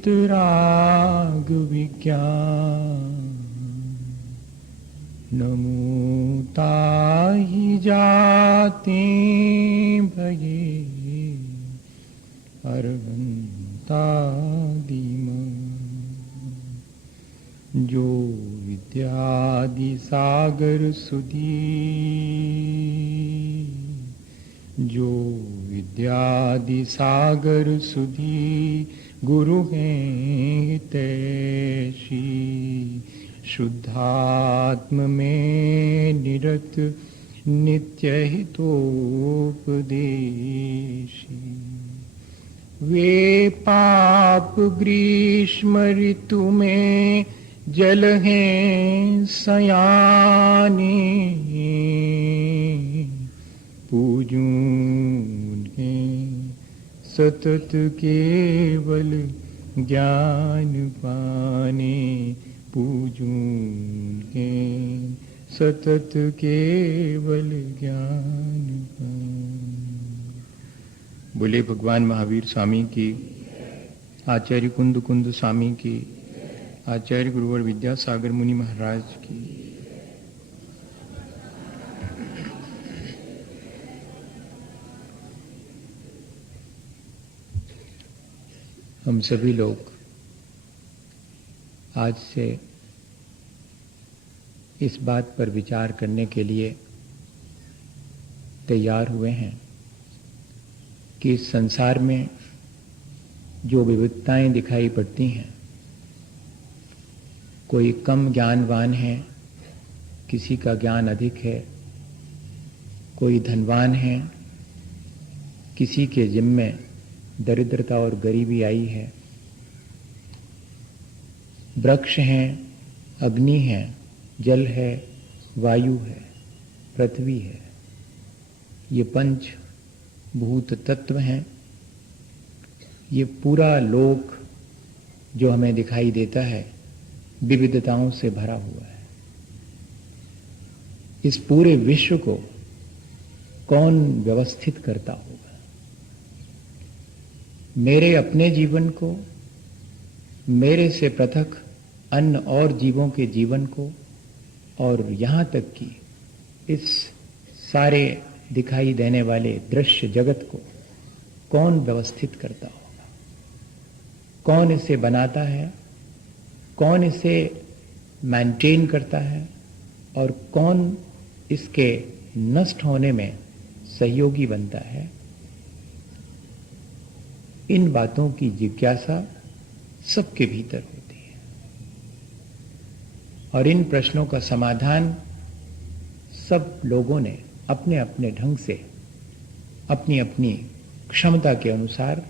वीतराग विज्ञान नमूता ही जाते भये अरहंतादिम जो विद्यादि सागर सुधी जो विद्यादि सागर सुधी गुरु हैं तैसी शुद्धात्म में निरत नित्य हितोपदेशी वे पाप ग्रीष्म ऋतु में जल हैं सयाने पूजूं उन्हें सतत केवल ज्ञान पाने पूजूं उन्हें सतत केवल ज्ञान पाने। बोले भगवान महावीर स्वामी की, आचार्य कुंद कुंद स्वामी की, आचार्य गुरुवर विद्यासागर मुनि महाराज की। हम सभी लोग आज से इस बात पर विचार करने के लिए तैयार हुए हैं कि इस संसार में जो विविधताएं दिखाई पड़ती हैं, कोई कम ज्ञानवान है, किसी का ज्ञान अधिक है, कोई धनवान है, किसी के जिम्मे दरिद्रता और गरीबी आई है, वृक्ष हैं, अग्नि है, जल है, वायु है, पृथ्वी है, ये पंच भूत तत्व हैं। ये पूरा लोक जो हमें दिखाई देता है विविधताओं से भरा हुआ है। इस पूरे विश्व को कौन व्यवस्थित करता होगा? मेरे अपने जीवन को, मेरे से पृथक अन्य और जीवों के जीवन को, और यहाँ तक कि इस सारे दिखाई देने वाले दृश्य जगत को कौन व्यवस्थित करता होगा? कौन इसे बनाता है? कौन इसे मेंटेन करता है? और कौन इसके नष्ट होने में सहयोगी बनता है? इन बातों की जिज्ञासा सबके भीतर होती है, और इन प्रश्नों का समाधान सब लोगों ने अपने अपने ढंग से, अपनी अपनी क्षमता के अनुसार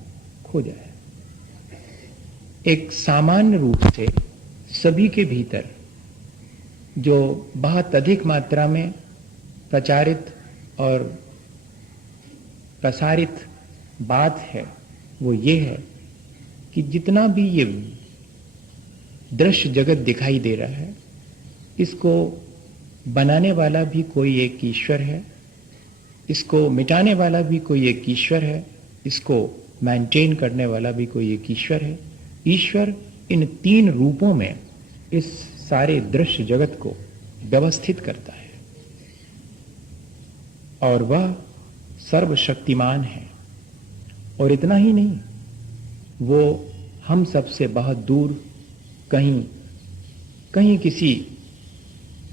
खोजा है। एक सामान्य रूप से सभी के भीतर जो बहुत अधिक मात्रा में प्रचारित और प्रसारित बात है वो ये है कि जितना भी ये दृश्य जगत दिखाई दे रहा है, इसको बनाने वाला भी कोई एक ईश्वर है, इसको मिटाने वाला भी कोई एक ईश्वर है, इसको मेंटेन करने वाला भी कोई एक ईश्वर है। ईश्वर इन तीन रूपों में इस सारे दृश्य जगत को व्यवस्थित करता है, और वह सर्वशक्तिमान है। और इतना ही नहीं, वो हम सबसे बहुत दूर कहीं कहीं किसी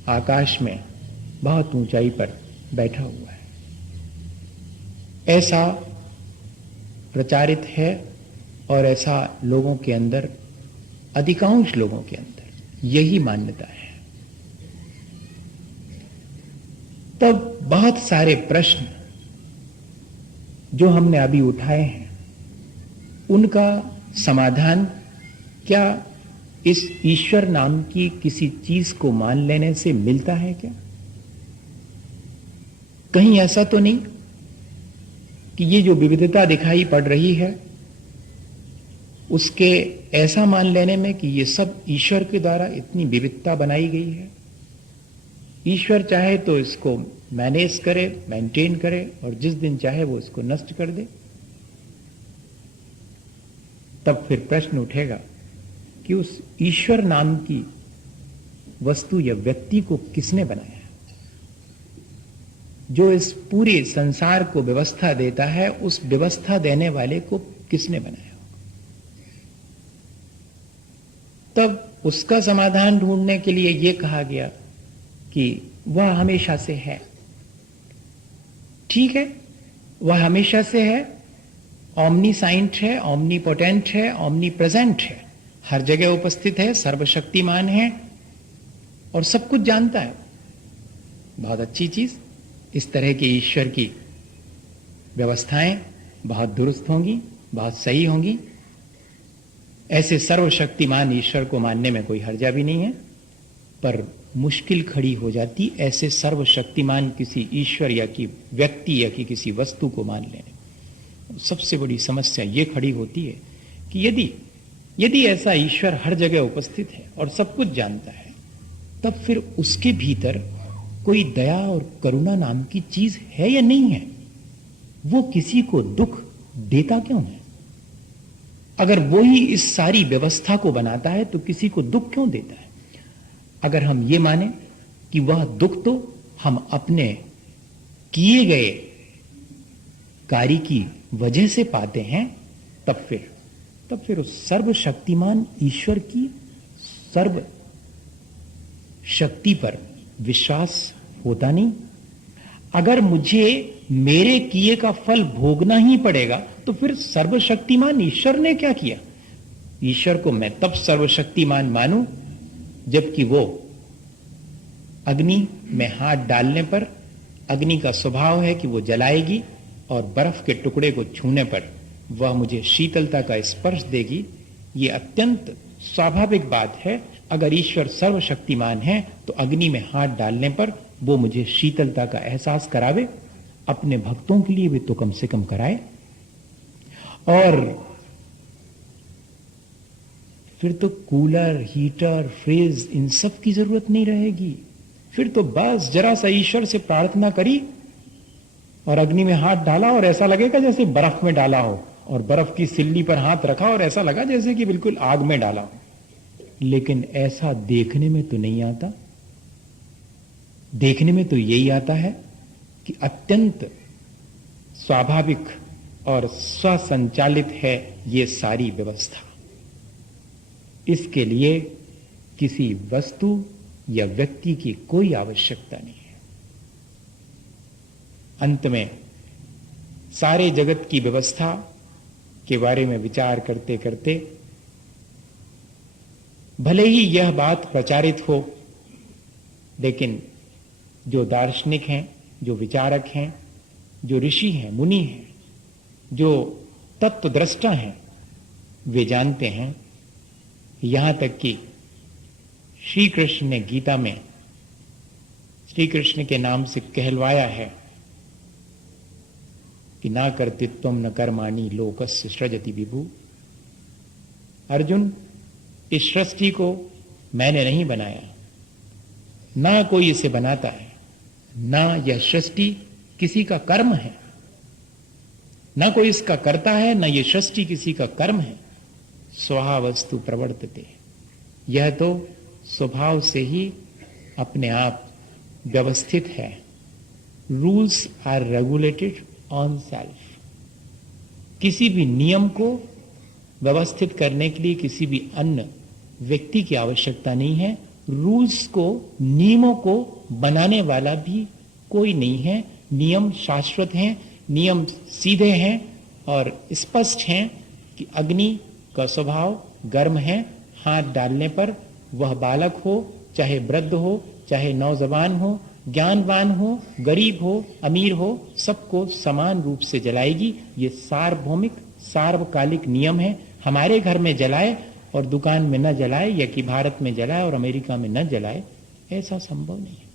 आकाश में बहुत ऊंचाई पर बैठा हुआ है, ऐसा प्रचारित है। और ऐसा लोगों के अंदर, अधिकांश लोगों के अंदर यही मान्यता है। तब बहुत सारे प्रश्न जो हमने अभी उठाए हैं, उनका समाधान क्या इस ईश्वर नाम की किसी चीज को मान लेने से मिलता है क्या? कहीं ऐसा तो नहीं कि ये जो विविधता दिखाई पड़ रही है उसके ऐसा मान लेने में कि ये सब ईश्वर के द्वारा इतनी विविधता बनाई गई है, ईश्वर चाहे तो इसको मैनेज करे, मेंटेन करे, और जिस दिन चाहे वो इसको नष्ट कर दे। तब फिर प्रश्न उठेगा कि उस ईश्वर नाम की वस्तु या व्यक्ति को किसने बनाया, जो इस पूरे संसार को व्यवस्था देता है, उस व्यवस्था देने वाले को किसने बनाया। तब उसका समाधान ढूंढने के लिए यह कहा गया कि वह हमेशा से है। ठीक है, वह हमेशा से है, ऑमनीसाइंट है, ऑमनीपोटेंट है, ऑमनी प्रेजेंट है, हर जगह उपस्थित है, सर्वशक्तिमान है और सब कुछ जानता है। बहुत अच्छी चीज। इस तरह की ईश्वर की व्यवस्थाएं बहुत दुरुस्त होंगी, बहुत सही होंगी। ऐसे सर्वशक्तिमान ईश्वर को मानने में कोई हर्जा भी नहीं है, पर मुश्किल खड़ी हो जाती ऐसे सर्वशक्तिमान किसी ईश्वर या कि व्यक्ति या कि किसी वस्तु को मान लेने। सबसे बड़ी समस्या ये खड़ी होती है कि यदि ऐसा ईश्वर हर जगह उपस्थित है और सब कुछ जानता है, तब फिर उसके भीतर कोई दया और करुणा नाम की चीज है या नहीं है? वो किसी को दुख देता क्यों है? अगर वो ही इस सारी व्यवस्था को बनाता है तो किसी को दुख क्यों देता है? अगर हम ये माने कि वह दुख तो हम अपने किए गए कार्य की वजह से पाते हैं, तब फिर उस सर्वशक्तिमान ईश्वर की सर्व शक्ति पर विश्वास होता नहीं। अगर मुझे मेरे किए का फल भोगना ही पड़ेगा तो फिर सर्वशक्तिमान ईश्वर ने क्या किया? ईश्वर को मैं तब सर्वशक्तिमान मानूं जबकि वो अग्नि में हाथ डालने पर अग्नि का स्वभाव है कि वो जलाएगी और बर्फ के टुकड़े को छूने पर वह मुझे शीतलता का स्पर्श देगी। ये अत्यंत स्वाभाविक बात है। अगर ईश्वर सर्वशक्तिमान है तो अग्नि में हाथ डालने पर वो मुझे शीतलता का एहसास करावे, अपने भक्तों के लिए भी तो कम से कम कराए। और फिर तो कूलर, हीटर, फ्रिज इन सब की जरूरत नहीं रहेगी। फिर तो बस जरा सा ईश्वर से प्रार्थना करी और अग्नि में हाथ डाला और ऐसा लगेगा जैसे बर्फ में डाला हो, और बर्फ की सिल्ली पर हाथ रखा और ऐसा लगा जैसे कि बिल्कुल आग में डाला हो। लेकिन ऐसा देखने में तो नहीं आता। देखने में तो यही आता है कि अत्यंत स्वाभाविक और स्वसंचालित है ये सारी व्यवस्था। इसके लिए किसी वस्तु या व्यक्ति की कोई आवश्यकता नहीं है। अंत में सारे जगत की व्यवस्था के बारे में विचार करते करते भले ही यह बात प्रचारित हो, लेकिन जो दार्शनिक हैं, जो विचारक हैं, जो ऋषि हैं, मुनि हैं, जो तत्वद्रष्टा हैं, वे जानते हैं। यहां तक कि श्री कृष्ण ने गीता में श्री कृष्ण के नाम से कहलवाया है कि ना कर्तृत्वम न कर्माणि लोकस्य सृजति विभु। अर्जुन, इस सृष्टि को मैंने नहीं बनाया, ना कोई इसे बनाता है, ना यह सृष्टि किसी का कर्म है, ना कोई इसका करता है, ना यह सृष्टि किसी का कर्म है। स्वभावस्तु प्रवर्तते, यह तो स्वभाव से ही अपने आप व्यवस्थित है। Rules are regulated on self. किसी भी नियम को व्यवस्थित करने के लिए किसी भी अन्य व्यक्ति की आवश्यकता नहीं है। रूल्स को, नियमों को बनाने वाला भी कोई नहीं है। नियम शाश्वत हैं, नियम सीधे हैं और स्पष्ट हैं कि अग्नि का स्वभाव गर्म है। हाथ डालने पर वह बालक हो, चाहे वृद्ध हो, चाहे नौजवान हो, ज्ञानवान हो, गरीब हो, अमीर हो, सबको समान रूप से जलाएगी। ये सार्वभौमिक सार्वकालिक नियम है। हमारे घर में जलाए और दुकान में न जलाए, या कि भारत में जलाए और अमेरिका में न जलाए, ऐसा संभव नहीं है।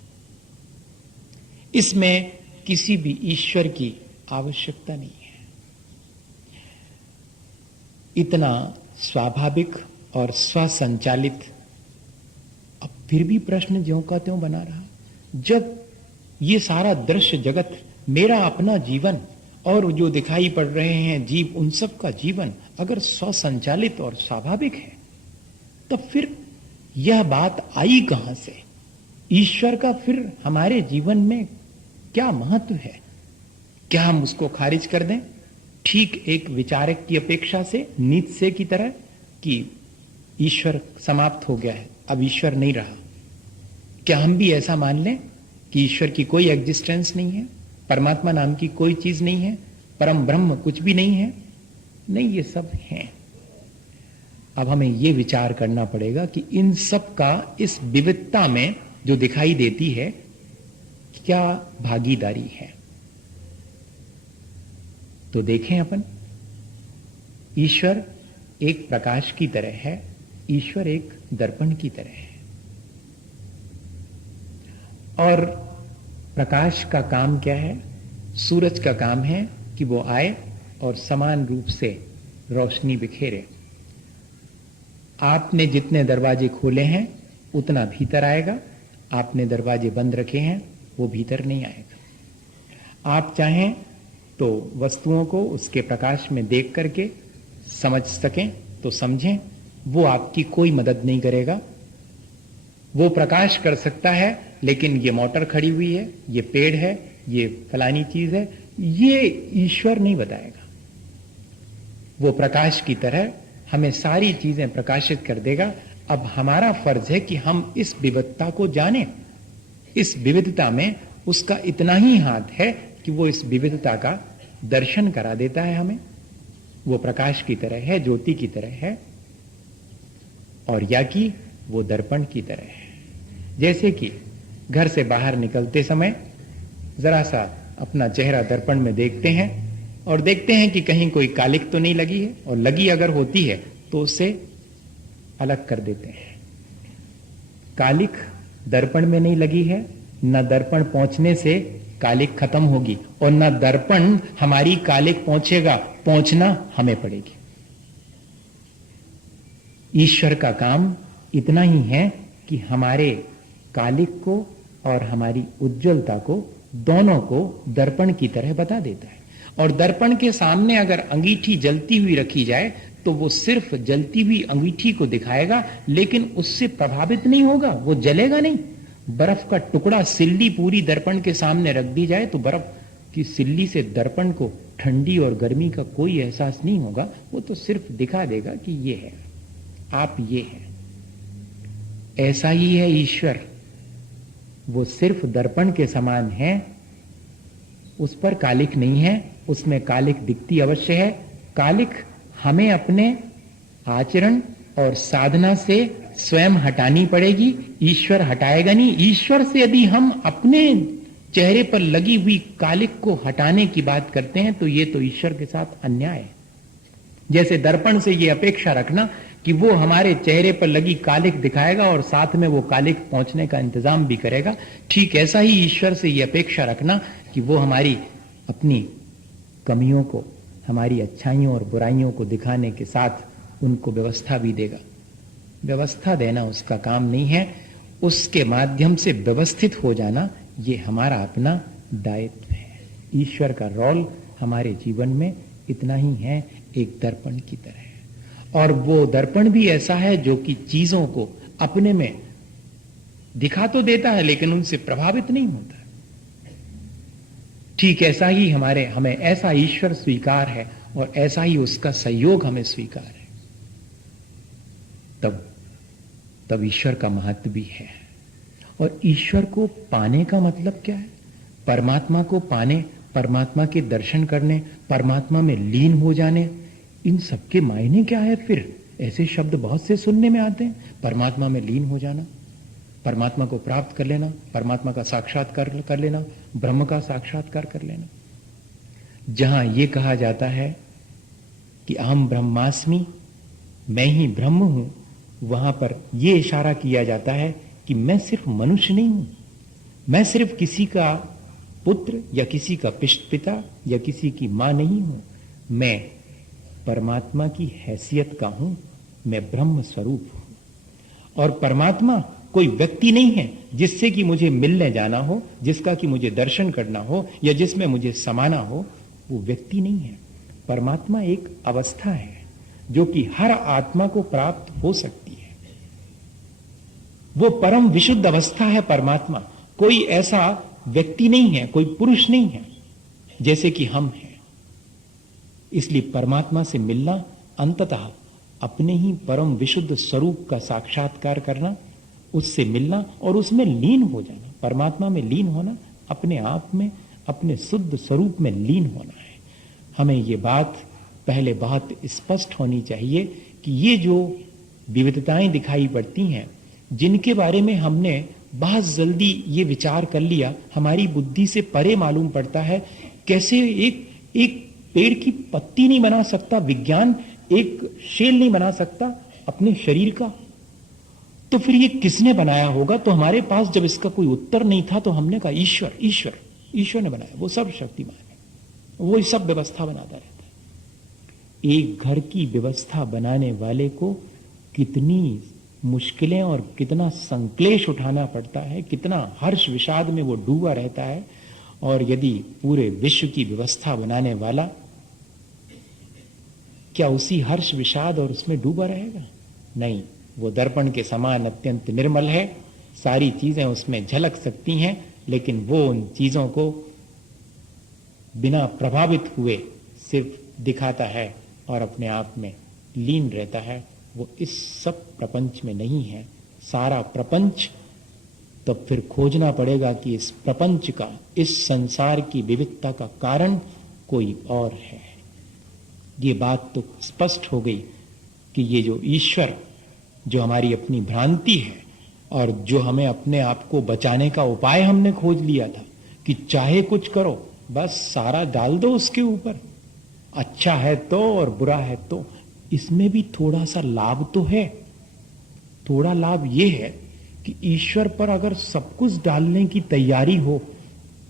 इसमें किसी भी ईश्वर की आवश्यकता नहीं है। इतना स्वाभाविक और स्वसंचालित, अब फिर भी प्रश्न ज्यों का त्यों बना रहा। जब ये सारा दृश्य जगत, मेरा अपना जीवन और जो दिखाई पड़ रहे हैं जीव, उन सब का जीवन अगर स्वसंचालित और स्वाभाविक है, तो फिर यह बात आई कहां से? ईश्वर का फिर हमारे जीवन में क्या महत्व है? क्या हम उसको खारिज कर दें ठीक एक विचारक की अपेक्षा से, नीत्शे की तरह, कि ईश्वर समाप्त हो गया है, अब ईश्वर नहीं रहा? क्या हम भी ऐसा मान लें कि ईश्वर की कोई एग्जिस्टेंस नहीं है, परमात्मा नाम की कोई चीज नहीं है, परम ब्रह्म कुछ भी नहीं है? नहीं, ये सब हैं। अब हमें ये विचार करना पड़ेगा कि इन सब का इस विविधता में जो दिखाई देती है, क्या भागीदारी है? तो देखें अपन, ईश्वर एक प्रकाश की तरह है, ईश्वर एक दर्पण की तरह है। और प्रकाश का काम क्या है? सूरज का काम है कि वो आए और समान रूप से रोशनी बिखेरे। आपने जितने दरवाजे खोले हैं उतना भीतर आएगा, आपने दरवाजे बंद रखे हैं वो भीतर नहीं आएगा। आप चाहें तो वस्तुओं को उसके प्रकाश में देख करके समझ सकें तो समझें, वो आपकी कोई मदद नहीं करेगा। वो प्रकाश कर सकता है, लेकिन ये मोटर खड़ी हुई है, ये पेड़ है, ये फलानी चीज है, ये ईश्वर नहीं बताएगा। वो प्रकाश की तरह हमें सारी चीजें प्रकाशित कर देगा। अब हमारा फर्ज है कि हम इस विविधता को जानें। इस विविधता में उसका इतना ही हाथ है कि वो इस विविधता का दर्शन करा देता है हमें। वो प्रकाश की तरह है, ज्योति की तरह है, और या कि वो दर्पण की तरह है। जैसे कि घर से बाहर निकलते समय जरा सा अपना चेहरा दर्पण में देखते हैं और देखते हैं कि कहीं कोई कालिक तो नहीं लगी है, और लगी अगर होती है तो उससे अलग कर देते हैं। कालिक दर्पण में नहीं लगी है, न दर्पण पहुंचने से कालिक खत्म होगी, और न दर्पण हमारी कालिक पहुंचेगा, पहुंचना हमें पड़ेगी। ईश्वर का काम इतना ही है कि हमारे कालिक को और हमारी उज्जवलता को, दोनों को दर्पण की तरह बता देता है। और दर्पण के सामने अगर अंगीठी जलती हुई रखी जाए तो वो सिर्फ जलती हुई अंगीठी को दिखाएगा, लेकिन उससे प्रभावित नहीं होगा, वो जलेगा नहीं। बर्फ का टुकड़ा, सिल्ली पूरी दर्पण के सामने रख दी जाए तो बर्फ की सिल्ली से दर्पण को ठंडी और गर्मी का कोई एहसास नहीं होगा, वो तो सिर्फ दिखा देगा कि ये है, आप ये हैं। ऐसा ही है ईश्वर, वो सिर्फ दर्पण के समान है, उस पर कालिक नहीं है। उसमें कालिक दिखती अवश्य है। कालिक हमें अपने आचरण और साधना से स्वयं हटानी पड़ेगी, ईश्वर हटाएगा नहीं। ईश्वर से यदि हम अपने चेहरे पर लगी हुई कालिक को हटाने की बात करते हैं तो ये तो ईश्वर के साथ अन्याय है। जैसे दर्पण से ये अपेक्षा रखना कि वो हमारे चेहरे पर लगी कालिक दिखाएगा और साथ में वो कालिक पहुंचने का इंतजाम भी करेगा, ठीक ऐसा ही ईश्वर से ये अपेक्षा रखना कि वो हमारी अपनी कमियों को, हमारी अच्छाइयों और बुराइयों को दिखाने के साथ उनको व्यवस्था भी देगा। व्यवस्था देना उसका काम नहीं है, उसके माध्यम से व्यवस्थित हो जाना ये हमारा अपना दायित्व है। ईश्वर का रोल हमारे जीवन में इतना ही है, एक दर्पण की तरह। और वो दर्पण भी ऐसा है जो कि चीजों को अपने में दिखा तो देता है लेकिन उनसे प्रभावित नहीं होता। ठीक ऐसा ही हमें ऐसा ईश्वर स्वीकार है और ऐसा ही उसका सहयोग हमें स्वीकार है। तब ईश्वर का महत्व भी है। और ईश्वर को पाने का मतलब क्या है? परमात्मा को पाने, परमात्मा के दर्शन करने, परमात्मा में लीन हो जाने, इन सबके मायने क्या है? फिर ऐसे शब्द बहुत से सुनने में आते हैं, परमात्मा में लीन हो जाना, परमात्मा को प्राप्त कर लेना, परमात्मा का साक्षात्कार कर लेना, ब्रह्म का साक्षात्कार कर लेना। जहां यह कहा जाता है कि अहम ब्रह्मास्मि, मैं ही ब्रह्म हूं, वहां पर यह इशारा किया जाता है कि मैं सिर्फ मनुष्य नहीं हूं, मैं सिर्फ किसी का पुत्र या किसी का पिता या किसी की मां नहीं हूं, मैं परमात्मा की हैसियत का हूं, मैं ब्रह्म स्वरूप हूं। और परमात्मा कोई व्यक्ति नहीं है जिससे कि मुझे मिलने जाना हो, जिसका कि मुझे दर्शन करना हो या जिसमें मुझे समाना हो। वो व्यक्ति नहीं है। परमात्मा एक अवस्था है जो कि हर आत्मा को प्राप्त हो सकती है। वो परम विशुद्ध अवस्था है परमात्मा। कोई ऐसा व्यक्ति नहीं है, कोई पुरुष नहीं है जैसे कि हम हैं। इसलिए परमात्मा से मिलना अंततः अपने ही परम विशुद्ध स्वरूप का साक्षात्कार करना, उससे मिलना और उसमें लीन हो जाना। परमात्मा में लीन होना, अपने आप में, अपने शुद्ध स्वरूप में लीन होना है। हमें ये बात पहले बहुत स्पष्ट होनी चाहिए कि ये जो विविधताएं दिखाई पड़ती हैं, जिनके बारे में हमने बहुत जल्दी ये विचार कर लिया, हमारी बुद्धि से परे मालूम पड़ता है। कैसे एक पेड़ की पत्ती नहीं बना सकता विज्ञान, एक शेल नहीं बना सकता अपने शरीर का, तो फिर ये किसने बनाया होगा? तो हमारे पास जब इसका कोई उत्तर नहीं था तो हमने कहा ईश्वर, ईश्वर, ईश्वर ने बनाया। वो सब शक्तिमान है, वो सब व्यवस्था बनाता रहता है। एक घर की व्यवस्था बनाने वाले को कितनी मुश्किलें और कितना संक्लेश उठाना पड़ता है, कितना हर्ष विषाद में वो डूबा रहता है। और यदि पूरे विश्व की व्यवस्था बनाने वाला क्या उसी हर्ष विषाद और उसमें डूबा रहेगा? नहीं, वो दर्पण के समान अत्यंत निर्मल है। सारी चीजें उसमें झलक सकती हैं, लेकिन वो उन चीजों को बिना प्रभावित हुए सिर्फ दिखाता है और अपने आप में लीन रहता है। वो इस सब प्रपंच में नहीं है। सारा प्रपंच, तब फिर खोजना पड़ेगा कि इस प्रपंच का, इस संसार की विविधता का कारण कोई और है। ये बात तो स्पष्ट हो गई कि ये जो ईश्वर, जो हमारी अपनी भ्रांति है और जो हमें अपने आप को बचाने का उपाय हमने खोज लिया था कि चाहे कुछ करो, बस सारा डाल दो उसके ऊपर, अच्छा है तो और बुरा है तो। इसमें भी थोड़ा सा लाभ तो है। थोड़ा लाभ ये है कि ईश्वर पर अगर सब कुछ डालने की तैयारी हो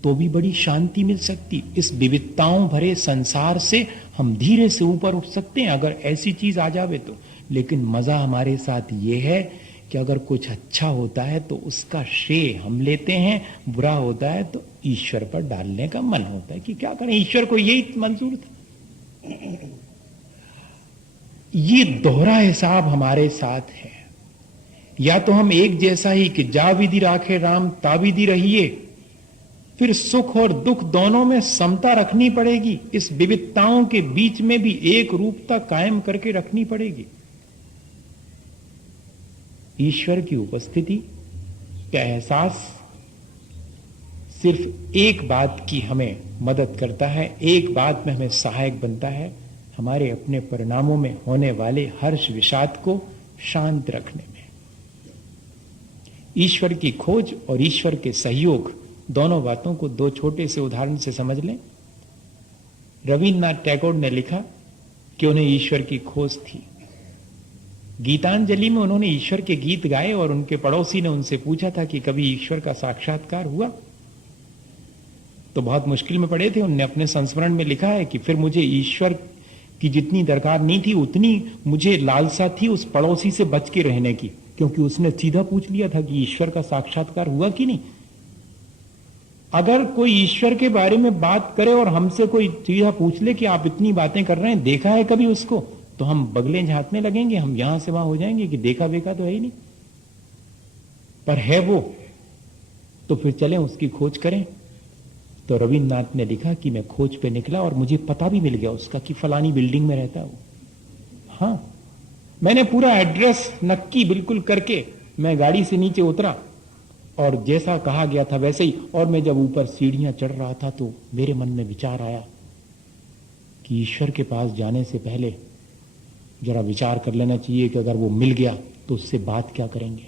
तो भी बड़ी शांति मिल सकती। इस विविधताओं भरे संसार से हम धीरे से ऊपर उठ सकते हैं अगर ऐसी चीज आ जावे तो। लेकिन मजा हमारे साथ ये है कि अगर कुछ अच्छा होता है तो उसका श्रेय हम लेते हैं, बुरा होता है तो ईश्वर पर डालने का मन होता है कि क्या करें, ईश्वर को यही मंजूर था। ये दोहरा हिसाब हमारे साथ है। या तो हम एक जैसा ही कि जा विधि राखे राम ता विधि रहिए, फिर सुख और दुख दोनों में समता रखनी पड़ेगी। इस विविधताओं के बीच में भी एक रूपता कायम करके रखनी पड़ेगी। ईश्वर की उपस्थिति का एहसास सिर्फ एक बात की हमें मदद करता है, एक बात में हमें सहायक बनता है, हमारे अपने परिणामों में होने वाले हर्ष विषाद को शांत रखने में। ईश्वर की खोज और ईश्वर के सहयोग, दोनों बातों को दो छोटे से उदाहरण से समझ लें। रविन्द्रनाथ टैगोर ने लिखा कि उन्हें ईश्वर की खोज थी। गीतांजलि में उन्होंने ईश्वर के गीत गाए और उनके पड़ोसी ने उनसे पूछा था कि कभी ईश्वर का साक्षात्कार हुआ? तो बहुत मुश्किल में पड़े थे। उन्होंने अपने संस्मरण में लिखा है कि फिर मुझे ईश्वर की जितनी दरकार नहीं थी उतनी मुझे लालसा थी उस पड़ोसी से बच के रहने की, क्योंकि उसने सीधा पूछ लिया था कि ईश्वर का साक्षात्कार हुआ कि नहीं। अगर कोई ईश्वर के बारे में बात करे और हमसे कोई सीधा पूछ ले कि आप इतनी बातें कर रहे हैं, देखा है कभी उसको, तो हम बगले झांकने लगेंगे, हम यहां से वहां हो जाएंगे कि देखा वेखा तो है ही नहीं। पर है वो, तो फिर चलें उसकी खोज करें। तो रविन्द्रनाथ ने लिखा कि मैं खोज पे निकला और मुझे पता भी मिल गया उसका कि फलानी बिल्डिंग में रहता है वो। हाँ, मैंने पूरा एड्रेस नक्की बिल्कुल करके मैं गाड़ी से नीचे उतरा और जैसा कहा गया था वैसे ही। और मैं जब ऊपर सीढ़ियां चढ़ रहा था तो मेरे मन में विचार आया कि ईश्वर के पास जाने से पहले जरा विचार कर लेना चाहिए कि अगर वो मिल गया तो उससे बात क्या करेंगे,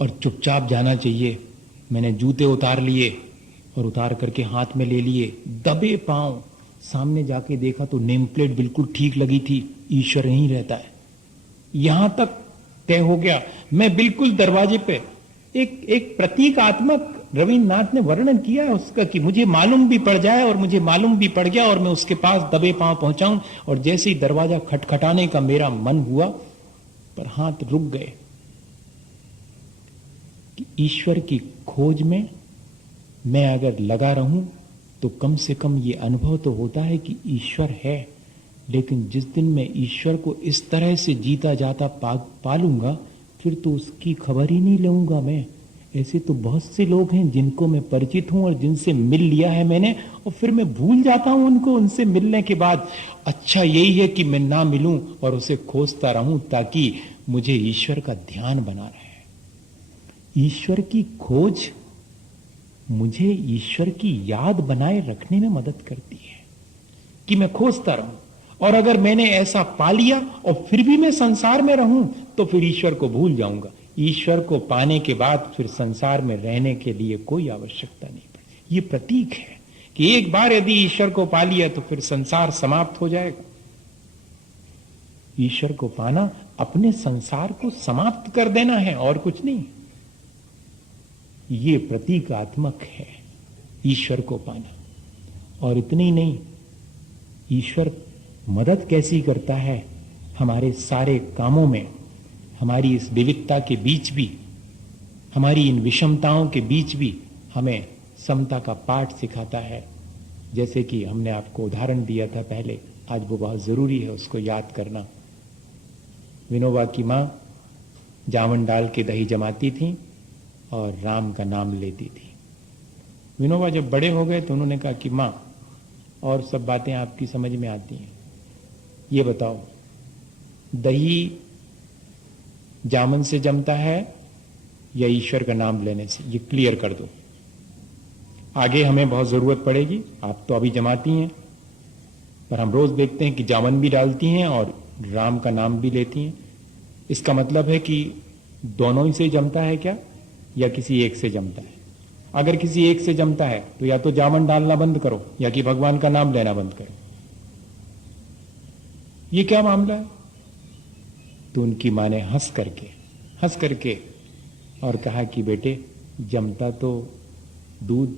और चुपचाप जाना चाहिए। मैंने जूते उतार लिए और उतार करके हाथ में ले लिए, दबे पांव सामने जाके देखा तो नेम प्लेट बिल्कुल ठीक लगी थी, ईश्वर यहीं रहता है। यहां तक तय हो गया। मैं बिल्कुल दरवाजे पे एक प्रतीकात्मक रविन्द्रनाथ ने वर्णन किया है उसका कि मुझे मालूम भी पड़ जाए, और मुझे मालूम भी पड़ गया और मैं उसके पास दबे पांव पहुंचाऊं। और जैसे ही दरवाजा खटखटाने का मेरा मन हुआ, पर हाथ रुक गए कि ईश्वर की खोज में मैं अगर लगा रहूं तो कम से कम ये अनुभव तो होता है कि ईश्वर है। लेकिन जिस दिन मैं ईश्वर को इस तरह से जीता जाता पालूंगा, फिर तो उसकी खबर ही नहीं लूंगा मैं। ऐसे तो बहुत से लोग हैं जिनको मैं परिचित हूं और जिनसे मिल लिया है मैंने, और फिर मैं भूल जाता हूं उनको उनसे मिलने के बाद। अच्छा यही है कि मैं ना मिलूं और उसे खोजता रहूं, ताकि मुझे ईश्वर का ध्यान बना रहे। ईश्वर की खोज मुझे ईश्वर की याद बनाए रखने में मदद करती है कि मैं खोजता रहूं। और अगर मैंने ऐसा पा लिया और फिर भी मैं संसार में रहूं, तो फिर ईश्वर को भूल जाऊंगा। ईश्वर को पाने के बाद फिर संसार में रहने के लिए कोई आवश्यकता नहीं पड़ती। ये प्रतीक है कि एक बार यदि ईश्वर को पा लिया तो फिर संसार समाप्त हो जाएगा। ईश्वर को पाना अपने संसार को समाप्त कर देना है और कुछ नहीं। ये प्रतीकात्मक है ईश्वर को पाना। और इतनी ही नहीं, ईश्वर मदद कैसी करता है हमारे सारे कामों में। हमारी इस विविधता के बीच भी, हमारी इन विषमताओं के बीच भी हमें समता का पाठ सिखाता है। जैसे कि हमने आपको उदाहरण दिया था पहले, आज वो बहुत जरूरी है उसको याद करना। विनोबा की मां जावन डाल के दही जमाती थी और राम का नाम लेती थी। विनोबा जब बड़े हो गए तो उन्होंने कहा कि मां, और सब बातें आपकी समझ में आती हैं, ये बताओ दही जामन से जमता है या ईश्वर का नाम लेने से? ये क्लियर कर दो, आगे हमें बहुत जरूरत पड़ेगी। आप तो अभी जमाती हैं, पर हम रोज देखते हैं कि जामन भी डालती हैं और राम का नाम भी लेती हैं। इसका मतलब है कि दोनों ही से जमता है क्या, या किसी एक से जमता है? अगर किसी एक से जमता है तो या तो जामन डालना बंद करो या कि भगवान का नाम लेना बंद करो। ये क्या मामला है? तो उनकी मां ने हंस करके और कहा कि बेटे, जमता तो दूध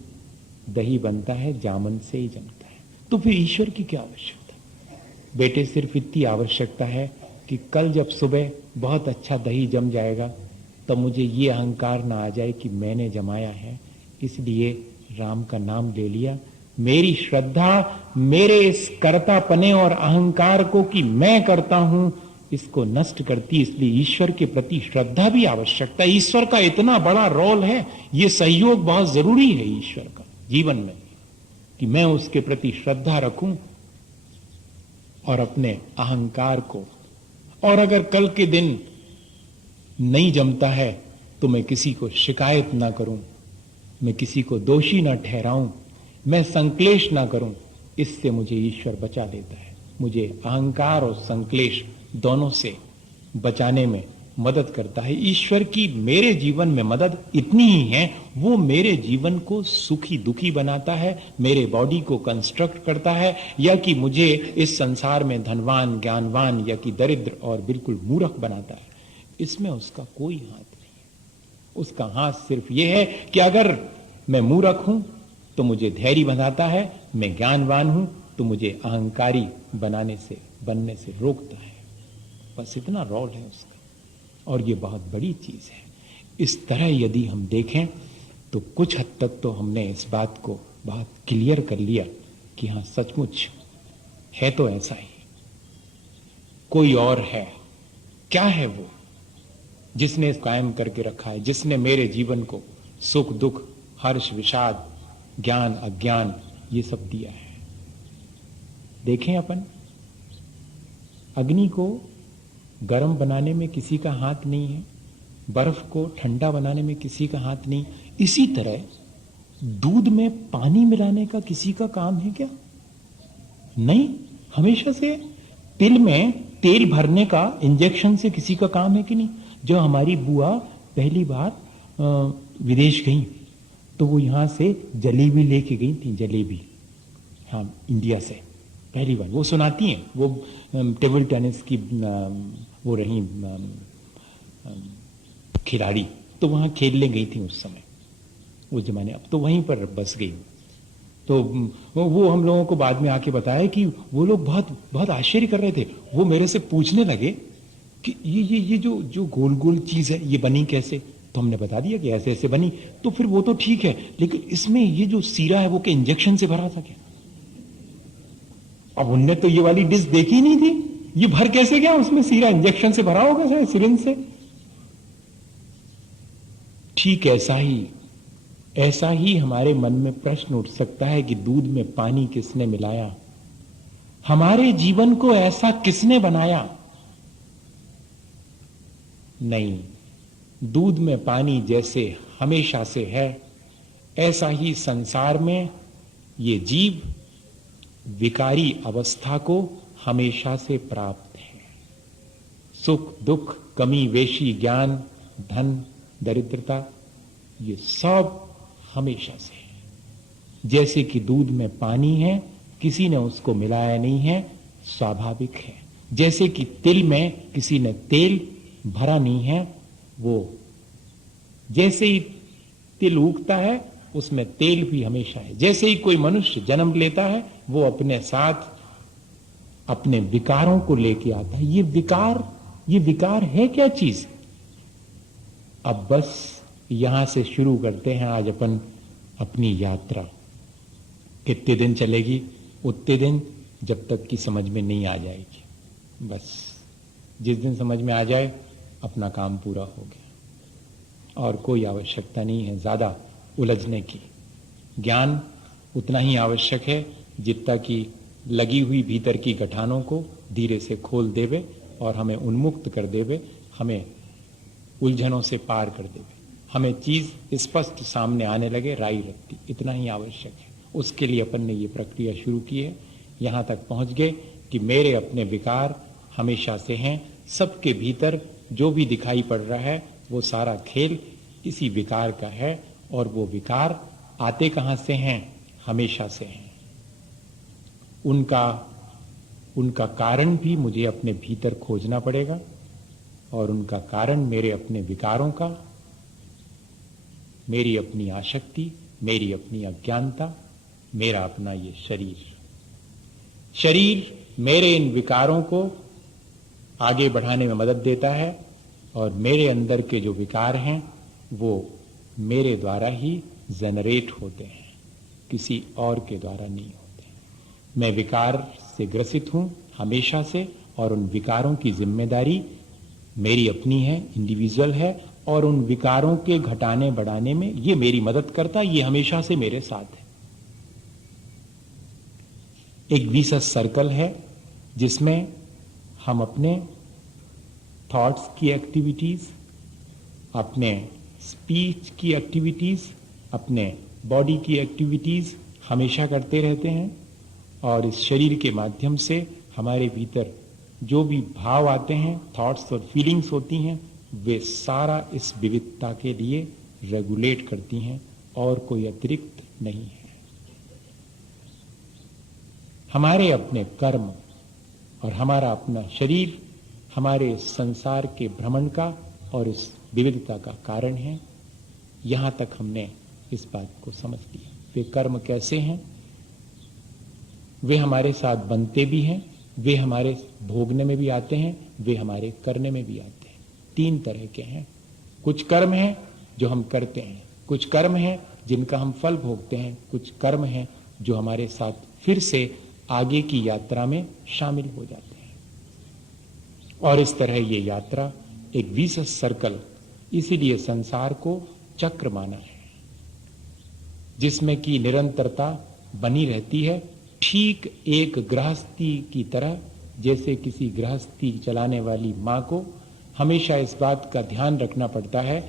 दही बनता है, जामन से ही जमता है। तो फिर ईश्वर की क्या आवश्यकता? बेटे, सिर्फ इतनी आवश्यकता है कि कल जब सुबह बहुत अच्छा दही जम जाएगा तब मुझे ये अहंकार ना आ जाए कि मैंने जमाया है, इसलिए राम का नाम ले लिया। मेरी श्रद्धा मेरे इस कर्तापने और अहंकार को कि मैं करता हूं, इसको नष्ट करती। इसलिए ईश्वर के प्रति श्रद्धा भी आवश्यकता है। ईश्वर का इतना बड़ा रोल है, ये सहयोग बहुत जरूरी है ईश्वर का जीवन में, कि मैं उसके प्रति श्रद्धा रखूं और अपने अहंकार को। और अगर कल के दिन नहीं जमता है तो मैं किसी को शिकायत ना करूं, मैं किसी को दोषी ना ठहराऊं, मैं संक्लेश ना करूं। इससे मुझे ईश्वर बचा लेता है। मुझे अहंकार और संक्लेश दोनों से बचाने में मदद करता है। ईश्वर की मेरे जीवन में मदद इतनी ही है, वो मेरे जीवन को सुखी दुखी बनाता है, मेरे बॉडी को कंस्ट्रक्ट करता है, या कि मुझे इस संसार में धनवान ज्ञानवान या कि दरिद्र और बिल्कुल मूर्ख बनाता है। इसमें उसका कोई हाथ नहीं है। उसका हाथ सिर्फ यह है कि अगर मैं मूर्ख हूं तो मुझे धैर्य बनाता है, मैं ज्ञानवान हूं तो मुझे अहंकारी बनने से रोकता है। बस इतना रोल है उसका, और ये बहुत बड़ी चीज है। इस तरह यदि हम देखें तो कुछ हद तक तो हमने इस बात को बहुत क्लियर कर लिया कि हां, सचमुच है तो ऐसा ही, कोई और है। क्या है वो जिसने कायम करके रखा है, जिसने मेरे जीवन को सुख दुख हर्ष विषाद ज्ञान अज्ञान ये सब दिया है? देखें, अपन अग्नि को गर्म बनाने में किसी का हाथ नहीं है, बर्फ को ठंडा बनाने में किसी का हाथ नहीं। इसी तरह दूध में पानी मिलाने का किसी का काम है क्या? नहीं। हमेशा से तिल में तेल भरने का इंजेक्शन से किसी का काम है कि नहीं? जो हमारी बुआ पहली बार विदेश गई तो वो यहां से जलेबी लेके गई थी, जलेबी, हाँ, इंडिया से पहली बार। वो सुनाती हैं, वो टेबल टेनिस की वो रही खिलाड़ी, तो वहां खेलने गई थी उस समय, उस जमाने। अब तो वहीं पर बस गई। तो वो हम लोगों को बाद में आके बताया कि वो लोग बहुत बहुत आश्चर्य कर रहे थे। वो मेरे से पूछने लगे कि ये जो गोल गोल चीज है ये बनी कैसे? तो हमने बता दिया कि ऐसे ऐसे बनी, तो फिर वो तो ठीक है, लेकिन इसमें ये जो सीरा है वो क्या इंजेक्शन से भरा था क्या? अब उनने तो ये वाली डिश देखी नहीं थी, ये भर कैसे गया उसमें सीरा? इंजेक्शन से भरा होगा शायद, सिरिंज से। ठीक ऐसा ही हमारे मन में प्रश्न उठ सकता है कि दूध में पानी किसने मिलाया, हमारे जीवन को ऐसा किसने बनाया? नहीं, दूध में पानी जैसे हमेशा से है, ऐसा ही संसार में ये जीव विकारी अवस्था को हमेशा से प्राप्त है। सुख दुख, कमी वेशी, ज्ञान धन दरिद्रता, ये सब हमेशा से है। जैसे कि दूध में पानी है, किसी ने उसको मिलाया नहीं है, स्वाभाविक है। जैसे कि तिल में किसी ने तेल भरा नहीं है, वो जैसे ही तिल उगता है उसमें तेल भी हमेशा है। जैसे ही कोई मनुष्य जन्म लेता है वो अपने साथ अपने विकारों को लेके आता है। ये विकार है क्या चीज? अब बस यहां से शुरू करते हैं आज अपन अपनी यात्रा। कितने दिन चलेगी? उतने दिन जब तक कि समझ में नहीं आ जाएगी। बस जिस दिन समझ में आ जाए अपना काम पूरा हो गया, और कोई आवश्यकता नहीं है ज्यादा उलझने की। ज्ञान उतना ही आवश्यक है जितना कि लगी हुई भीतर की गठानों को धीरे से खोल देवे और हमें उन्मुक्त कर देवे, हमें उलझनों से पार कर देवे, हमें चीज स्पष्ट सामने आने लगे राई रखती। इतना ही आवश्यक है। उसके लिए अपन ने ये प्रक्रिया शुरू की है। यहां तक पहुंच गए कि मेरे अपने विकार हमेशा से हैं। सबके भीतर जो भी दिखाई पड़ रहा है वो सारा खेल इसी विकार का है, और वो विकार आते कहां से हैं? हमेशा से हैं। उनका कारण भी मुझे अपने भीतर खोजना पड़ेगा, और उनका कारण मेरे अपने विकारों का, मेरी अपनी आसक्ति, मेरी अपनी अज्ञानता, मेरा अपना ये शरीर मेरे इन विकारों को आगे बढ़ाने में मदद देता है, और मेरे अंदर के जो विकार हैं वो मेरे द्वारा ही जनरेट होते हैं, किसी और के द्वारा नहीं होते। मैं विकार से ग्रसित हूं हमेशा से, और उन विकारों की जिम्मेदारी मेरी अपनी है, इंडिविजुअल है, और उन विकारों के घटाने बढ़ाने में ये मेरी मदद करता है। ये हमेशा से मेरे साथ है। एक विशेष सर्कल है जिसमें हम अपने थॉट्स की एक्टिविटीज, अपने स्पीच की एक्टिविटीज, अपने बॉडी की एक्टिविटीज हमेशा करते रहते हैं, और इस शरीर के माध्यम से हमारे भीतर जो भी भाव आते हैं, थॉट्स और फीलिंग्स होती हैं, वे सारा इस विविधता के लिए रेगुलेट करती हैं, और कोई अतिरिक्त नहीं है। हमारे अपने कर्म और हमारा अपना शरीर हमारे संसार के भ्रमण का और इस विविधता का कारण है। यहां तक हमने इस बात को समझ लिया। वे कर्म कैसे हैं? वे हमारे साथ बनते भी हैं, वे हमारे भोगने में भी आते हैं, वे हमारे करने में भी आते हैं। तीन तरह के हैं। कुछ कर्म हैं जो हम करते हैं, कुछ कर्म हैं जिनका हम फल भोगते हैं, कुछ कर्म हैं जो हमारे साथ फिर से आगे की यात्रा में शामिल हो जाते हैं। और इस तरह ये यात्रा एक विशेष सर्कल, इसीलिए संसार को चक्र माना है, जिसमें की निरंतरता बनी रहती है। ठीक एक गृहस्थी की तरह, जैसे किसी गृहस्थी चलाने वाली मां को हमेशा इस बात का ध्यान रखना पड़ता है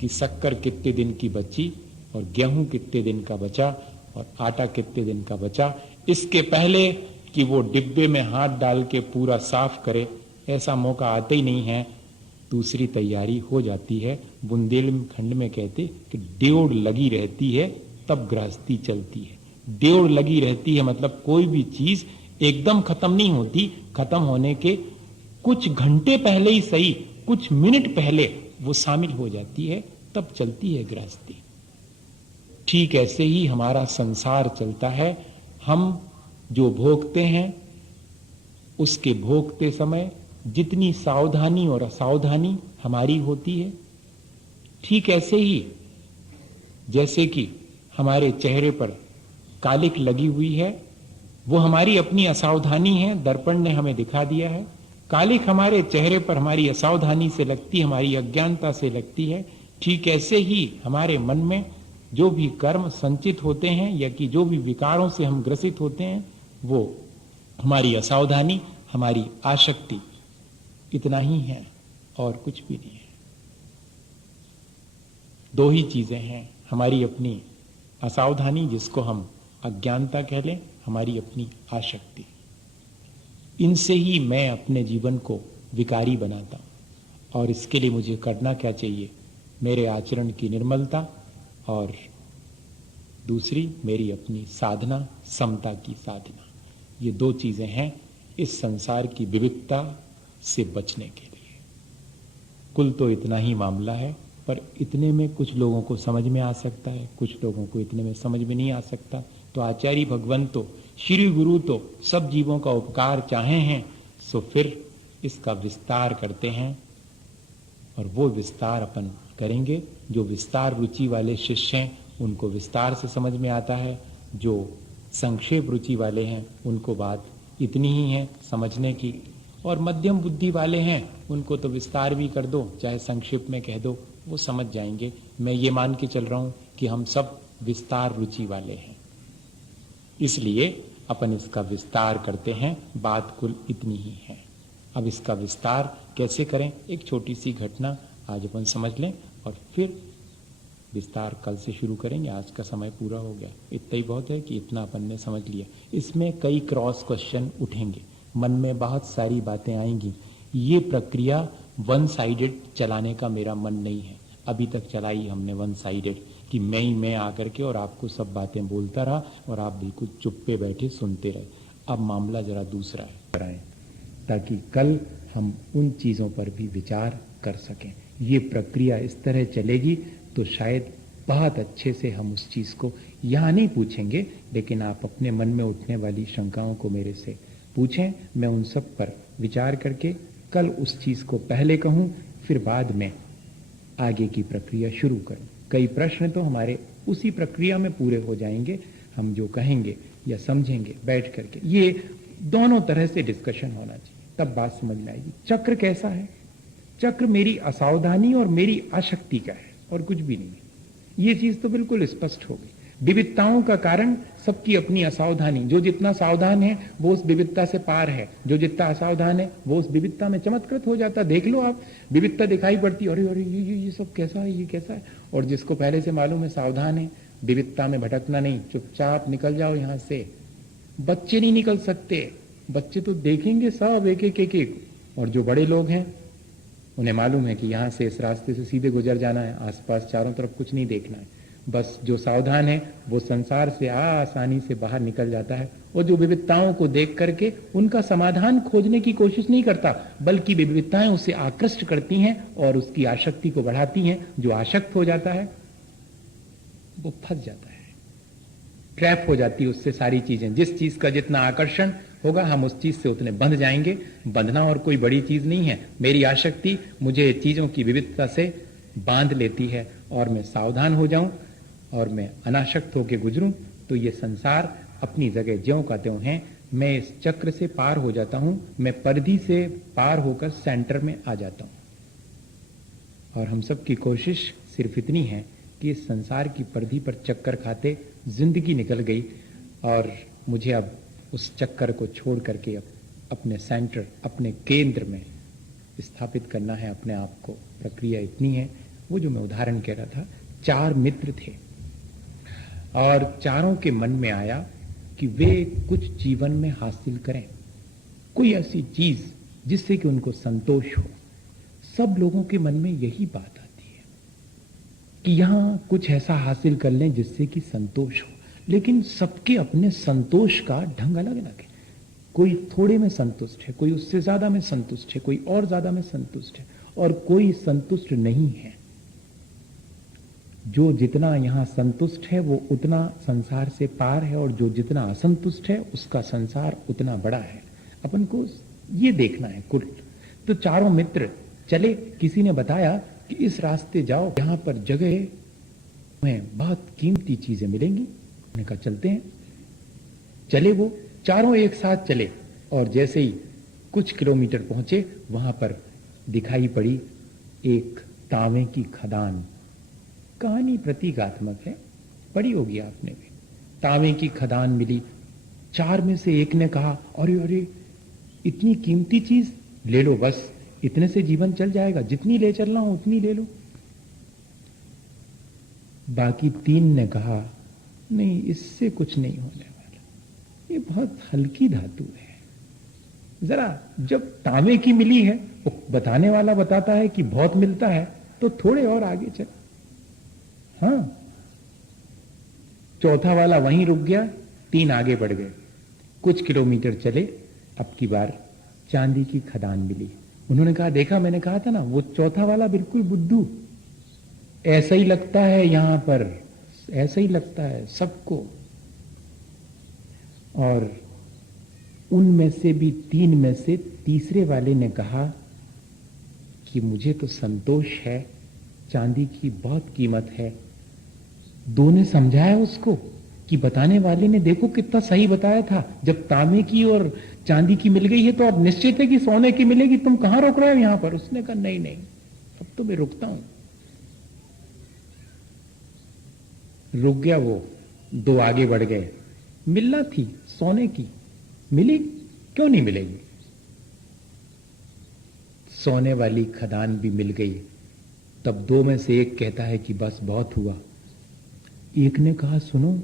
कि शक्कर कितने दिन की बची, और गेहूं कितने दिन का बचा, और आटा कितने दिन का बचा। इसके पहले कि वो डिब्बे में हाथ डाल के पूरा साफ करे, ऐसा मौका आते ही नहीं है। दूसरी तैयारी हो जाती है। बुंदेलखंड में कहते कि डेढ़ लगी रहती है तब गृहस्थी चलती है। डेढ़ लगी रहती है मतलब कोई भी चीज एकदम खत्म नहीं होती, खत्म होने के कुछ घंटे पहले ही सही, कुछ मिनट पहले वो शामिल हो जाती है, तब चलती है गृहस्थी। ठीक ऐसे ही हमारा संसार चलता है। हम जो भोगते हैं उसके भोगते समय जितनी सावधानी और असावधानी हमारी होती है, ठीक ऐसे ही जैसे कि हमारे चेहरे पर कालिक लगी हुई है, वो हमारी अपनी असावधानी है, दर्पण ने हमें दिखा दिया है। कालिक हमारे चेहरे पर हमारी असावधानी से लगती, हमारी अज्ञानता से लगती है। ठीक ऐसे ही हमारे मन में जो भी कर्म संचित होते हैं या कि जो भी विकारों से हम ग्रसित होते हैं, वो हमारी असावधानी, हमारी आसक्ति, इतना ही है और कुछ भी नहीं है। दो ही चीजें हैं, हमारी अपनी असावधानी जिसको हम अज्ञानता कह लें, हमारी अपनी आसक्ति। इनसे ही मैं अपने जीवन को विकारी बनाता हूं। और इसके लिए मुझे करना क्या चाहिए? मेरे आचरण की निर्मलता और दूसरी मेरी अपनी साधना, समता की साधना। ये दो चीजें हैं इस संसार की विविधता से बचने के लिए। कुल तो इतना ही मामला है, पर इतने में कुछ लोगों को समझ में आ सकता है, कुछ लोगों को इतने में समझ में नहीं आ सकता। तो आचार्य भगवान तो, श्री गुरु तो सब जीवों का उपकार चाहे हैं, सो फिर इसका विस्तार करते हैं। और वो विस्तार अपन करेंगे। जो विस्तार रुचि वाले शिष्य हैं उनको विस्तार से समझ में आता है, जो संक्षेप रुचि वाले हैं उनको बात इतनी ही है समझने की, और मध्यम बुद्धि वाले हैं उनको तो विस्तार भी कर दो चाहे संक्षेप में कह दो, वो समझ जाएंगे। मैं ये मान के चल रहा हूं कि हम सब विस्तार रुचि वाले हैं, इसलिए अपन इसका विस्तार करते हैं। बात कुल इतनी ही है। अब इसका विस्तार कैसे करें, एक छोटी सी घटना आज अपन समझ लें और फिर विस्तार कल से शुरू करेंगे। आज का समय पूरा हो गया, इतना ही बहुत है कि इतना अपन ने समझ लिया। इसमें कई क्रॉस क्वेश्चन उठेंगे, मन में बहुत सारी बातें आएंगी। ये प्रक्रिया वन साइडेड चलाने का मेरा मन नहीं है। अभी तक चलाई हमने वन साइडेड कि मैं ही मैं आकर के और आपको सब बातें बोलता रहा और आप बिल्कुल चुप पे बैठे सुनते रहे। अब मामला जरा दूसरा है, ताकि कल हम उन चीजों पर भी विचार कर सकें। ये प्रक्रिया इस तरह चलेगी तो शायद बहुत अच्छे से हम उस चीज को यहां नहीं पूछेंगे, लेकिन आप अपने मन में उठने वाली शंकाओं को मेरे से पूछें। मैं उन सब पर विचार करके कल उस चीज को पहले कहूं, फिर बाद में आगे की प्रक्रिया शुरू करूं। कई प्रश्न तो हमारे उसी प्रक्रिया में पूरे हो जाएंगे, हम जो कहेंगे या समझेंगे बैठ करके। ये दोनों तरह से डिस्कशन होना चाहिए, तब बात समझ में आएगी। चक्र कैसा है? चक्र मेरी असावधानी और मेरी आसक्ति का है और कुछ भी नहीं है। ये चीज तो बिल्कुल स्पष्ट हो गई। विविधताओं का कारण सबकी अपनी असावधानी। जो जितना सावधान है वो उस विविधता से पार है, जो जितना असावधान है वो उस विविधता में चमत्कृत हो जाता। देख लो आप, विविधता दिखाई पड़ती, अरे अरे ये सब कैसा है, ये कैसा है। और जिसको पहले से मालूम है सावधान है, विविधता में भटकना नहीं, चुपचाप निकल जाओ यहां से। बच्चे नहीं निकल सकते, बच्चे तो देखेंगे सब एक एक एक एक। और जो बड़े लोग हैं उन्हें मालूम है कि यहां से इस रास्ते से सीधे गुजर जाना है, आसपास चारों तरफ कुछ नहीं देखना है। बस जो सावधान है वो संसार से आसानी से बाहर निकल जाता है, और जो विविधताओं को देख करके उनका समाधान खोजने की कोशिश नहीं करता, बल्कि विविधताएं उसे आकृष्ट करती हैं और उसकी आसक्ति को बढ़ाती हैं। जो आसक्त हो जाता है वो फंस जाता है, ट्रैप हो जाती है उससे सारी चीजें। जिस चीज का जितना आकर्षण होगा हम उस चीज से उतने बंध जाएंगे। बंधना और कोई बड़ी चीज नहीं है। मेरी आसक्ति मुझे चीजों की विविधता से बांध लेती है, और मैं सावधान हो जाऊं और मैं अनासक्त होकर गुजरूं तो ये संसार अपनी जगह ज्यों का त्यों है। मैं इस चक्र से पार हो जाता हूं, मैं परिधि से पार होकर सेंटर में आ जाता हूं। और हम सब की कोशिश सिर्फ इतनी है कि इस संसार की परिधि पर चक्कर खाते जिंदगी निकल गई, और मुझे अब उस चक्कर को छोड़ करके अपने सेंटर, अपने केंद्र में स्थापित करना है अपने आप को। प्रक्रिया इतनी है। वो जो मैं उदाहरण कह रहा था, 4 मित्र थे और चारों के मन में आया कि वे कुछ जीवन में हासिल करें, कोई ऐसी चीज जिससे कि उनको संतोष हो। सब लोगों के मन में यही बात आती है कि यहां कुछ ऐसा हासिल कर लें जिससे कि संतोष हो, लेकिन सबके अपने संतोष का ढंग अलग अलग है। कोई थोड़े में संतुष्ट है, कोई उससे ज्यादा में संतुष्ट है, कोई और ज्यादा में संतुष्ट है, और कोई संतुष्ट नहीं है। जो जितना यहां संतुष्ट है वो उतना संसार से पार है, और जो जितना असंतुष्ट है उसका संसार उतना बड़ा है। अपन को ये देखना है कुल। तो चारों मित्र चले, किसी ने बताया कि इस रास्ते जाओ, यहां पर जगह में बहुत कीमती चीजें मिलेंगी। उन्होंने कहा चलते हैं। चले, वो चारों एक साथ चले और जैसे ही कुछ किलोमीटर पहुंचे वहां पर दिखाई पड़ी एक तांबे की खदान। कहानी प्रतीकात्मक है, पढ़ी होगी आपने भी। तांबे की खदान मिली। चार में से एक ने कहा अरे अरे इतनी कीमती चीज ले लो, बस इतने से जीवन चल जाएगा, जितनी ले चलना हो उतनी ले लो। बाकी तीन ने कहा नहीं, इससे कुछ नहीं होने वाला, ये बहुत हल्की धातु है। जरा जब तांबे की मिली है, वो बताने वाला बताता है कि बहुत मिलता है, तो थोड़े और आगे चल। हाँ, चौथा वाला वहीं रुक गया, तीन आगे बढ़ गए। कुछ किलोमीटर चले, अब की बार चांदी की खदान मिली। उन्होंने कहा देखा, मैंने कहा था ना, वो चौथा वाला बिल्कुल बुद्धू, ऐसा ही लगता है यहां पर, ऐसा ही लगता है सबको। और उनमें से भी तीन में से तीसरे वाले ने कहा कि मुझे तो संतोष है, चांदी की बहुत कीमत है। दो ने समझाया उसको कि बताने वाले ने देखो कितना सही बताया था, जब तांबे की और चांदी की मिल गई है तो अब निश्चित है कि सोने की मिलेगी, तुम कहां रोक रहे हो यहां पर। उसने कहा नहीं नहीं, अब तो मैं रुकता हूं। रुक गया वो, दो आगे बढ़ गए। मिलना थी सोने की, मिली क्यों नहीं मिलेगी। सोने वाली खदान भी मिल गई। तब दो में से एक कहता है कि बस बहुत हुआ। एक ने कहा सुनो,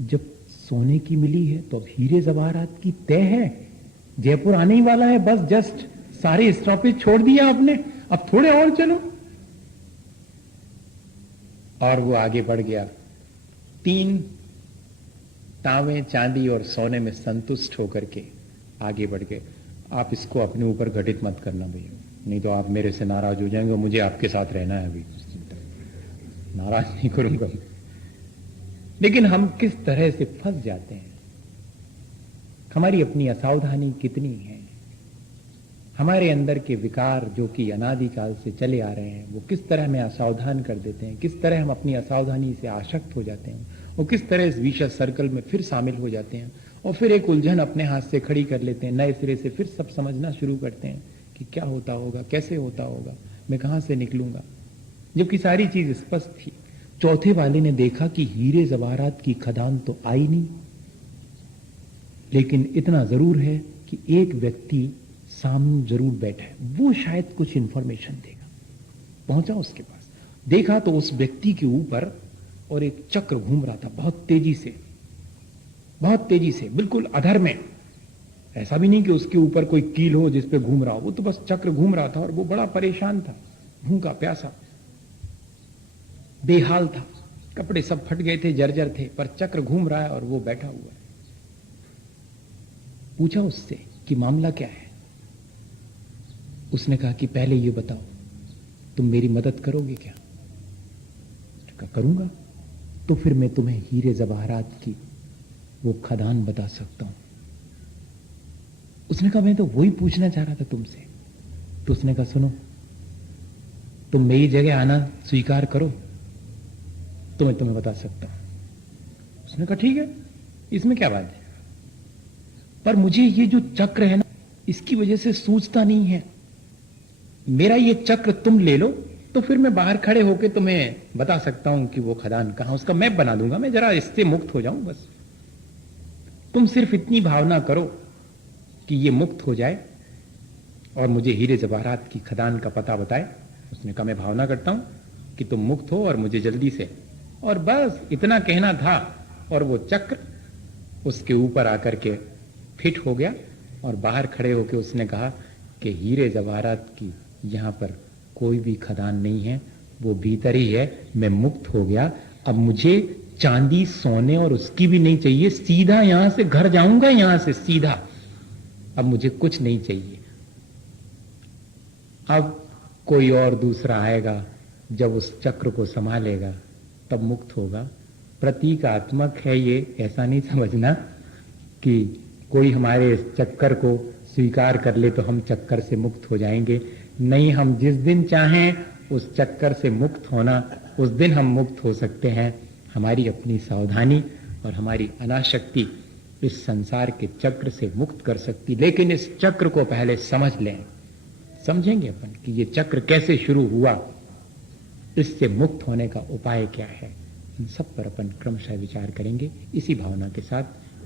जब सोने की मिली है तो अब हीरे जवाहरात की तय है, जयपुर आने ही वाला है, बस जस्ट सारे स्टॉपेज छोड़ दिया आपने, अब थोड़े और चलो। और वो आगे बढ़ गया। तीन तांबे, चांदी और सोने में संतुष्ट होकर के आगे बढ़ गए। आप इसको अपने ऊपर घटित मत करना भैया, नहीं तो आप मेरे से नाराज हो जाएंगे। मुझे आपके साथ रहना है, अभी नाराज नहीं करूंगा। लेकिन हम किस तरह से फंस जाते हैं, हमारी अपनी असावधानी कितनी है। हमारे अंदर के विकार जो कि अनादिकाल से चले आ रहे हैं, वो किस तरह हमें असावधान कर देते हैं, किस तरह हम अपनी असावधानी से आसक्त हो जाते हैं और किस तरह इस विशेष सर्कल में फिर शामिल हो जाते हैं और फिर एक उलझन अपने हाथ से खड़ी कर लेते हैं। नए सिरे से फिर सब समझना शुरू करते हैं कि क्या होता होगा, कैसे होता होगा, मैं कहां से निकलूंगा, जबकि सारी चीज स्पष्ट थी। चौथे वाले ने देखा कि हीरे जवाहरात की खदान तो आई नहीं, लेकिन इतना जरूर है कि एक व्यक्ति सामने जरूर बैठा है, वो शायद कुछ इंफॉर्मेशन देगा। पहुंचा उसके पास, देखा तो उस व्यक्ति के ऊपर और एक चक्र घूम रहा था बहुत तेजी से, बहुत तेजी से, बिल्कुल अधर में। ऐसा भी नहीं कि उसके ऊपर कोई कील हो जिस पे घूम रहा हो, वो तो बस चक्र घूम रहा था और वो बड़ा परेशान था, भूखा प्यासा, बेहाल था, कपड़े सब फट गए थे, जर्जर थे, पर चक्र घूम रहा है और वो बैठा हुआ है। पूछा उससे कि मामला क्या है। उसने कहा कि पहले ये बताओ, तुम मेरी मदद करोगे क्या। कहा करूंगा, तो फिर मैं तुम्हें हीरे जवाहरात की वो खदान बता सकता हूं। उसने कहा मैं तो वही पूछना चाह रहा था तुमसे। तो उसने कहा सुनो, तुम मेरी जगह आना स्वीकार करो तो मैं तुम्हें बता सकता हूं। उसने कहा ठीक है, इसमें क्या बात है, पर मुझे ये जो चक्र है ना, इसकी वजह से सूझता नहीं है। मेरा ये चक्र तुम ले लो तो फिर मैं बाहर खड़े होकर तुम्हें बता सकता हूं कि वो खदान कहां, उसका मैप बना दूंगा मैं, जरा इससे मुक्त हो जाऊं बस। तुम सिर्फ इतनी भावना करो कि ये मुक्त हो जाए और मुझे हीरे जवाहरात की खदान का पता बताए। उसने कहा मैं भावना करता हूं कि तुम मुक्त हो और मुझे जल्दी से, और बस इतना कहना था और वो चक्र उसके ऊपर आकर के फिट हो गया और बाहर खड़े होकर उसने कहा कि हीरे जवाहरात की यहां पर कोई भी खदान नहीं है, वो भीतर ही है, मैं मुक्त हो गया। अब मुझे चांदी सोने और उसकी भी नहीं चाहिए, सीधा यहां से घर जाऊंगा, यहां से सीधा, अब मुझे कुछ नहीं चाहिए। अब कोई और दूसरा आएगा, जब उस चक्र को संभालेगा तब मुक्त होगा। प्रतीकात्मक है ये, ऐसा नहीं समझना कि कोई हमारे इस चक्कर को स्वीकार कर ले तो हम चक्कर से मुक्त हो जाएंगे। नहीं, हम जिस दिन चाहें उस चक्कर से मुक्त होना, उस दिन हम मुक्त हो सकते हैं। हमारी अपनी सावधानी और हमारी अनाशक्ति इस संसार के चक्र से मुक्त कर सकती। लेकिन इस चक्र को पहले समझ लें, समझेंगे अपन कि ये चक्र कैसे शुरू हुआ, इससे मुक्त होने का उपाय क्या है। इन सब पर अपन क्रमशः विचार करेंगे इसी भावना के साथ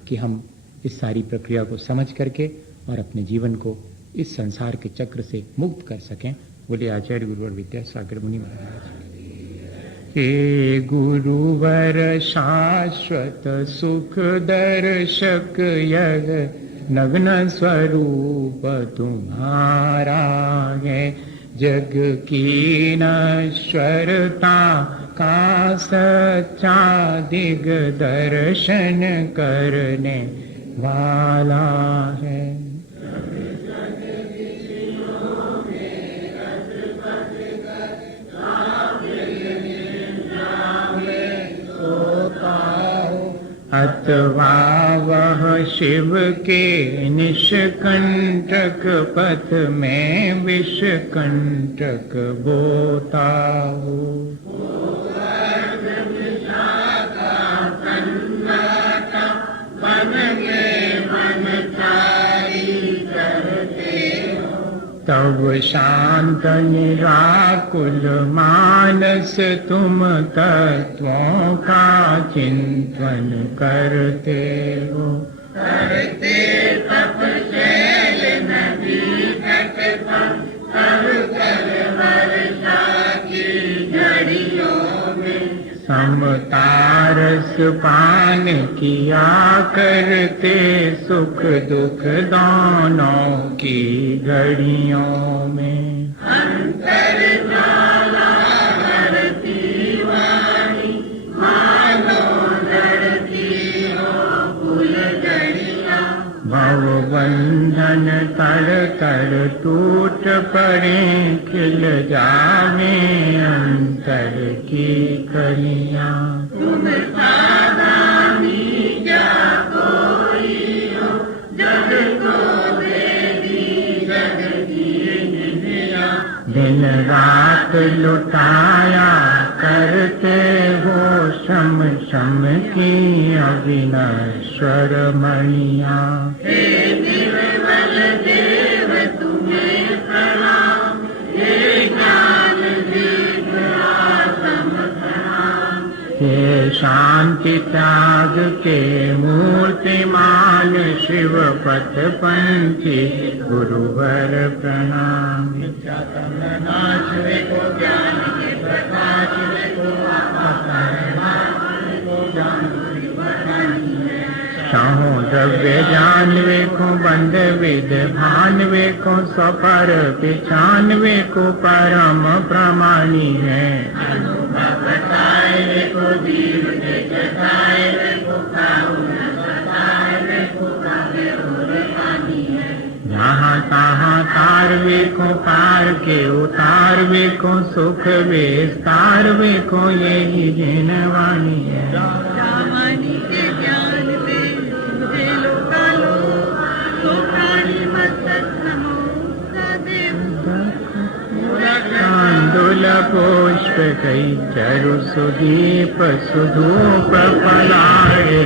कि हम इस सारी प्रक्रिया को समझ करके और अपने जीवन को इस संसार के चक्र से मुक्त कर सकें। बोले आचार्य गुरुवर विद्यासागर मुनि महाराज। हे गुरुवर शाश्वत सुख दर्शक, यह नग्न स्वरूप तुम्हारा है। जग की नश्वरता का सच्चा दिग्दर्शन करने वाला है। अथवा वह शिव के निष्कंटक पथ में विषकंटक बोता हो। तब शांत निराकुल मानस तुम तत्वों का चिंतन करते हो। करते तपशैल नदी तट पर, तब तल वर्षा की घड़ियों में समतारस पान किया करते, सुख दुख दोनों की घड़ियों में। अंतर ज्वाला करती वाणी, मानो लड़ती हो कुल घड़ियां। भव बंधन तड़ तड़ टूट पड़े, खिल जावे अंतर की कलियां। तुम सावधानी क्या कोई हो, जग को देवी जग की निधिया। दिन रात लुटाया करते हो, शम शम की अविनश्वर मणियां। हे निर्मल देव तुम्हें प्रणाम, हे ज्ञान दीप आसम प्रणाम। हे शांति त्याग के मूर्तिमान, शिव पथ पंथी गुरुवर प्रणाम। नाश वे को ज्ञान के प्रकाश वे को चाहो द्रव्य जानवे को, बंद विद भानवे को, स्वपर पिछानवे को परम प्रमाणी है। अनुभव बताए को जीव के जताए को, जहाँ तहाँ तारवे को, पार के उतारवे को, सुख विस्तारवे को, यही जिनवाणी है। रामानी के ज्ञान दे मुझे लोकालो, तो प्राणी मस्तक नमो सदेव। कांदुल पुष्प कई चरु सुदीप, सुधूप फलाए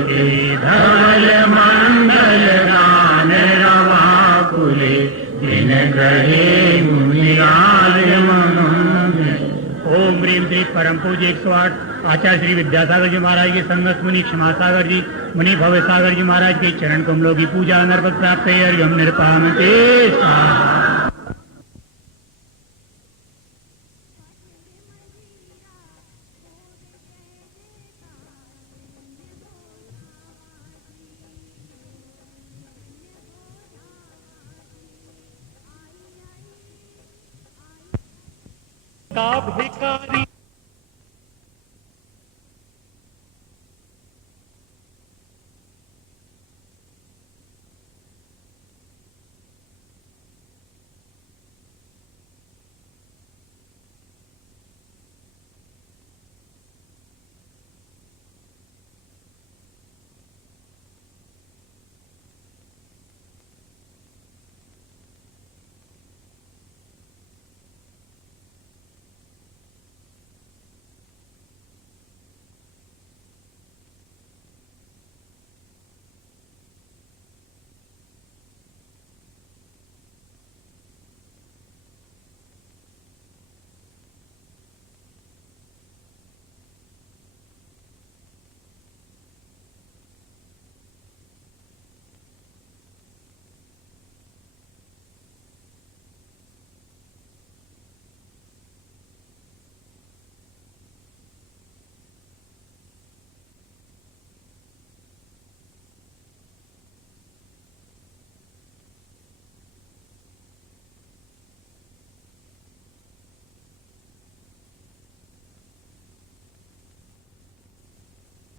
धवल मंगल गान रवा कुले, दिन ग्रहे मुनिराज मनोन्य। ओम ह्रीम श्री परम पूज्य 108 आचार्य श्री विद्यासागर जी महाराज के संगत मुनि क्षमा सागर जी, मुनि भव्य सागर जी महाराज के चरण कमलों की पूजा नरपत प्राप्त है। अर्घ्यम निर्पामते स्वाहा। का भिखारी